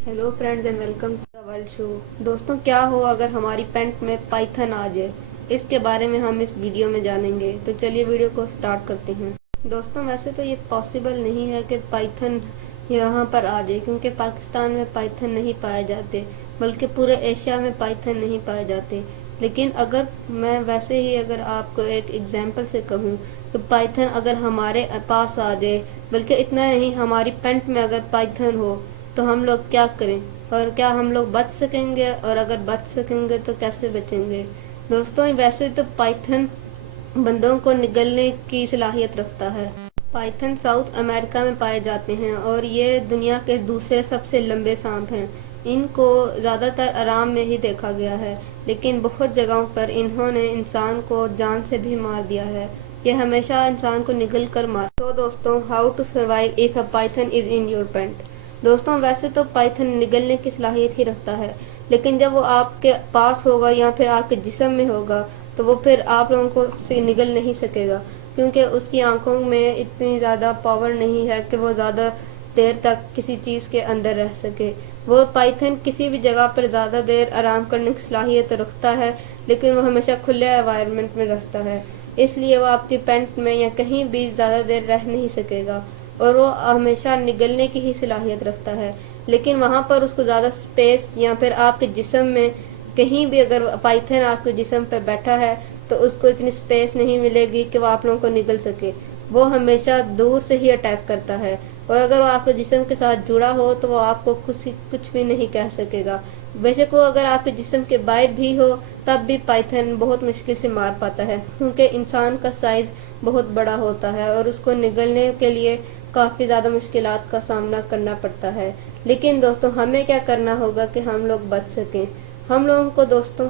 Hello friends and welcome to the world show. दोस्तों, क्या हो अगर हमारी पेंट में पाइथन आ जाए, इसके बारे में हम इस वीडियो में जानेंगे। तो चलिए वीडियो को स्टार्ट करते हैं। दोस्तों, वैसे तो ये पॉसिबल नहीं है कि पाइथन यहाँ पर आ जाए, क्योंकि पाकिस्तान में पाइथन नहीं पाए जाते, बल्कि पूरे एशिया में पाइथन नहीं पाए जाते। लेकिन अगर मैं वैसे ही अगर आपको एक एग्जांपल से कहूँ तो पाइथन अगर हमारे पास आ जाए, बल्कि इतना नहीं, हमारी पेंट में अगर पाइथन हो तो हम लोग क्या करें, और क्या हम लोग बच सकेंगे, और अगर बच सकेंगे तो कैसे बचेंगे। दोस्तों, वैसे तो पाइथन बंदों को निगलने की सलाहियत रखता है। पाइथन साउथ अमेरिका में पाए जाते हैं और ये दुनिया के दूसरे सबसे लंबे सांप हैं। इनको ज़्यादातर आराम में ही देखा गया है, लेकिन बहुत जगहों पर इन्होंने इंसान को जान से भी मार दिया है। ये हमेशा इंसान को निगल कर मार। तो दोस्तों, how to survive if a python is in your pant. दोस्तों, वैसे तो पाइथन निगलने की सलाहियत ही रखता है, लेकिन जब वो आपके पास होगा या फिर आपके जिस्म में होगा तो वो फिर आप लोगों को से निगल नहीं सकेगा, क्योंकि उसकी आंखों में इतनी ज़्यादा पावर नहीं है कि वो ज़्यादा देर तक किसी चीज़ के अंदर रह सके। वो पाइथन किसी भी जगह पर ज़्यादा देर आराम करने की सलाहियत रखता है, लेकिन वो हमेशा खुले एनवायरनमेंट में रहता है, इसलिए वो आपकी पेंट में या कहीं भी ज़्यादा देर रह नहीं सकेगा। और वो हमेशा निगलने की ही सलाहियत रखता है, लेकिन वहाँ पर उसको ज़्यादा स्पेस या फिर आपके जिस्म में कहीं भी अगर पाइथन आपके जिस्म पे बैठा है तो उसको इतनी स्पेस नहीं मिलेगी कि वो आप लोगों को निगल सके। वो हमेशा दूर से ही अटैक करता है, और अगर वो आपके जिस्म के साथ जुड़ा हो तो वो आपको कुछ भी नहीं कह सकेगा। बेशक वो अगर आपके जिस्म के बाहर भी हो तब भी पाइथन बहुत मुश्किल से मार पाता है, क्योंकि इंसान का साइज बहुत बड़ा होता है और उसको निगलने के लिए काफ़ी ज़्यादा मुश्किलात का सामना करना पड़ता है। लेकिन दोस्तों, हमें क्या करना होगा कि हम लोग बच सकें। हम लोगों को दोस्तों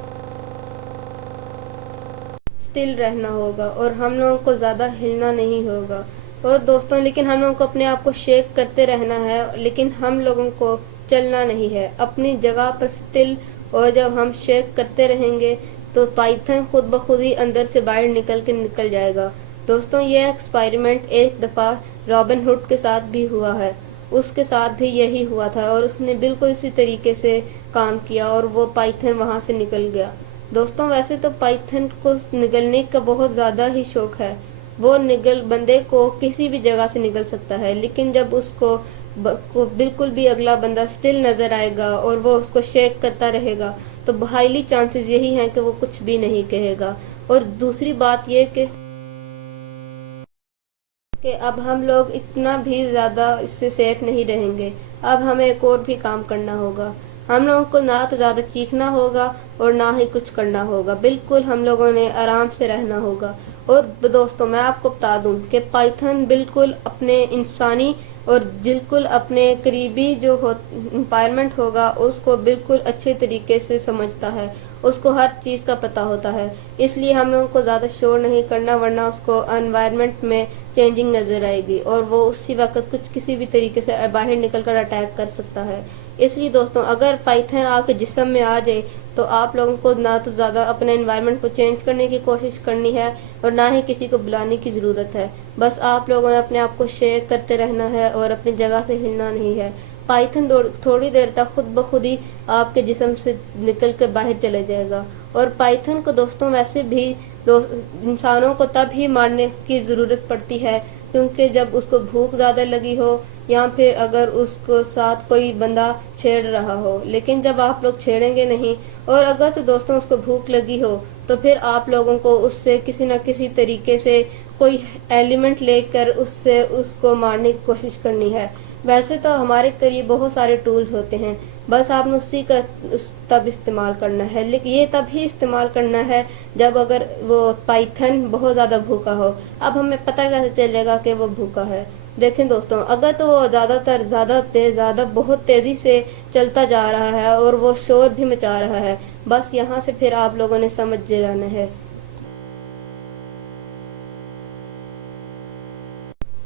स्टिल रहना होगा, और हम लोगों को ज़्यादा हिलना नहीं होगा। और दोस्तों, लेकिन हम लोगों को अपने आप को शेक करते रहना है, लेकिन हम लोगों को चलना नहीं है, अपनी जगह पर स्टिल। और जब हम शेक करते रहेंगे तो पाइथन खुद ब खुद ही अंदर से बाहर निकल जाएगा। दोस्तों, ये एक्सपेरिमेंट एक दफ़ा रॉबिन हुड के साथ भी हुआ है। उसके साथ भी यही हुआ था और उसने बिल्कुल इसी तरीके से काम किया और वो पाइथन वहाँ से निकल गया। दोस्तों, वैसे तो पाइथन को निगलने का बहुत ज़्यादा ही शौक है। वो निगल बंदे को किसी भी जगह से निगल सकता है, लेकिन जब उसको को बिल्कुल भी अगला बंदा स्टिल नज़र आएगा और वो उसको शेक करता रहेगा तो हाईली चांसेस यही हैं कि वो कुछ भी नहीं कहेगा। और दूसरी बात ये कि अब हम लोग इतना भी ज़्यादा इससे सेफ नहीं रहेंगे। अब हमें एक और भी काम करना होगा। हम लोगों को ना तो ज़्यादा चीखना होगा और ना ही कुछ करना होगा, बिल्कुल हम लोगों ने आराम से रहना होगा। और दोस्तों, मैं आपको बता दूं कि पाइथन बिल्कुल अपने इंसानी और बिल्कुल अपने करीबी जो हो इंवायरमेंट होगा उसको बिल्कुल अच्छे तरीके से समझता है, उसको हर चीज़ का पता होता है। इसलिए हम लोगों को ज़्यादा शोर नहीं करना, वरना उसको एनवायरनमेंट में चेंजिंग नज़र आएगी और वो उसी वक्त कुछ किसी भी तरीके से बाहर निकल कर अटैक कर सकता है। इसलिए दोस्तों, अगर पाइथन आपके जिस्म में आ जाए तो आप लोगों को ना तो ज़्यादा अपने एनवायरनमेंट को चेंज करने की कोशिश करनी है और ना ही किसी को बुलाने की ज़रूरत है। बस आप लोगों ने अपने आप को शेक करते रहना है और अपनी जगह से हिलना नहीं है। पाइथन थोड़ी देर तक खुद ब खुद ही आपके जिस्म से निकल कर बाहर चले जाएगा। और पाइथन को दोस्तों वैसे भी इंसानों को तब ही मारने की ज़रूरत पड़ती है क्योंकि जब उसको भूख ज़्यादा लगी हो या फिर अगर उसको साथ कोई बंदा छेड़ रहा हो। लेकिन जब आप लोग छेड़ेंगे नहीं और अगर तो दोस्तों उसको भूख लगी हो तो फिर आप लोगों को उससे किसी न किसी तरीके से कोई एलिमेंट लेकर उससे उसको मारने की कोशिश करनी है। वैसे तो हमारे करीब बहुत सारे टूल्स होते हैं, बस आपने उसी का तब इस्तेमाल करना है। लेकिन ये तब ही इस्तेमाल करना है जब अगर वो पाइथन बहुत ज़्यादा भूखा हो। अब हमें पता कैसे चलेगा कि वो भूखा है। देखें दोस्तों, अगर तो वो ज़्यादा बहुत तेज़ी से चलता जा रहा है और वो शोर भी मचा रहा है, बस यहाँ से फिर आप लोगों ने समझ जाना है।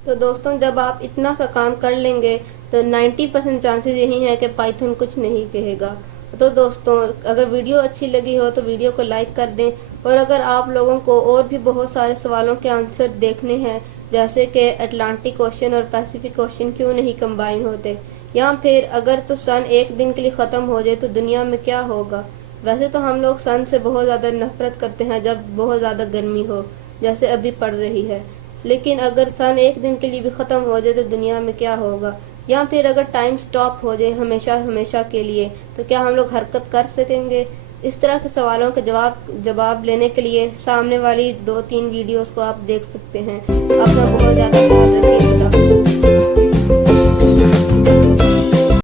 तो दोस्तों, जब आप इतना सा काम कर लेंगे तो 90% चांसेस यही है कि पाइथन कुछ नहीं कहेगा। تو دوستوں اگر ویڈیو اچھی لگی ہو تو ویڈیو کو لائک کر دیں، اور اگر آپ لوگوں کو اور بھی بہت سارے سوالوں کے آنسر دیکھنے ہیں، جیسے کہ اٹلانٹک اوشین اور پیسیفک اوشین کیوں نہیں کمبائن ہوتے، یا پھر اگر تو سن ایک دن کے لیے ختم ہو جائے تو دنیا میں کیا ہوگا۔ ویسے تو ہم لوگ سن سے بہت زیادہ نفرت کرتے ہیں جب بہت زیادہ گرمی ہو، جیسے ابھی پڑ رہی ہے، لیکن اگر سن ایک دن کے لیے بھی ختم ہو جائے تو دنیا میں کیا ہوگا، یا پھر اگر ٹائم سٹاپ ہو جائے ہمیشہ کے لیے تو کیا ہم لوگ حرکت کر سکیں گے۔ اس طرح کے سوالوں کے جواب لینے کے لیے سامنے والی 2-3 ویڈیوز کو آپ دیکھ سکتے ہیں۔ اپنا بہت زیادہ خیال رکھیے، خدا حافظ۔